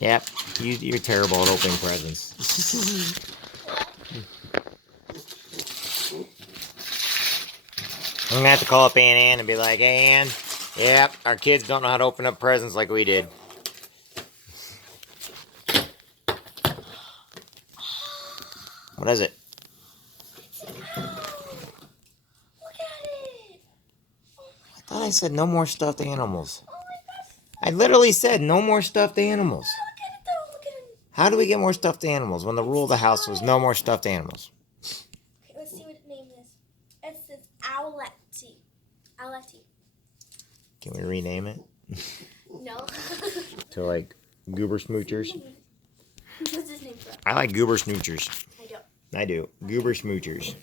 Yep, you're terrible at opening presents. I'm gonna have to call up Aunt Ann and be like, "Hey, Ann, yep, our kids don't know how to open up presents like we did." What is it? Look at it. Oh I thought I said no more stuffed animals. I literally said no more stuffed animals. Look at it though. Look at it. How do we get more stuffed animals when the rule of the house was no more stuffed animals? Okay, let's see what the name is. It says owletee. Owletee. Can we rename it No. to like Goober Smoochers? What's his name for? I like Goober Smoochers. I don't. I do. Goober Smoochers.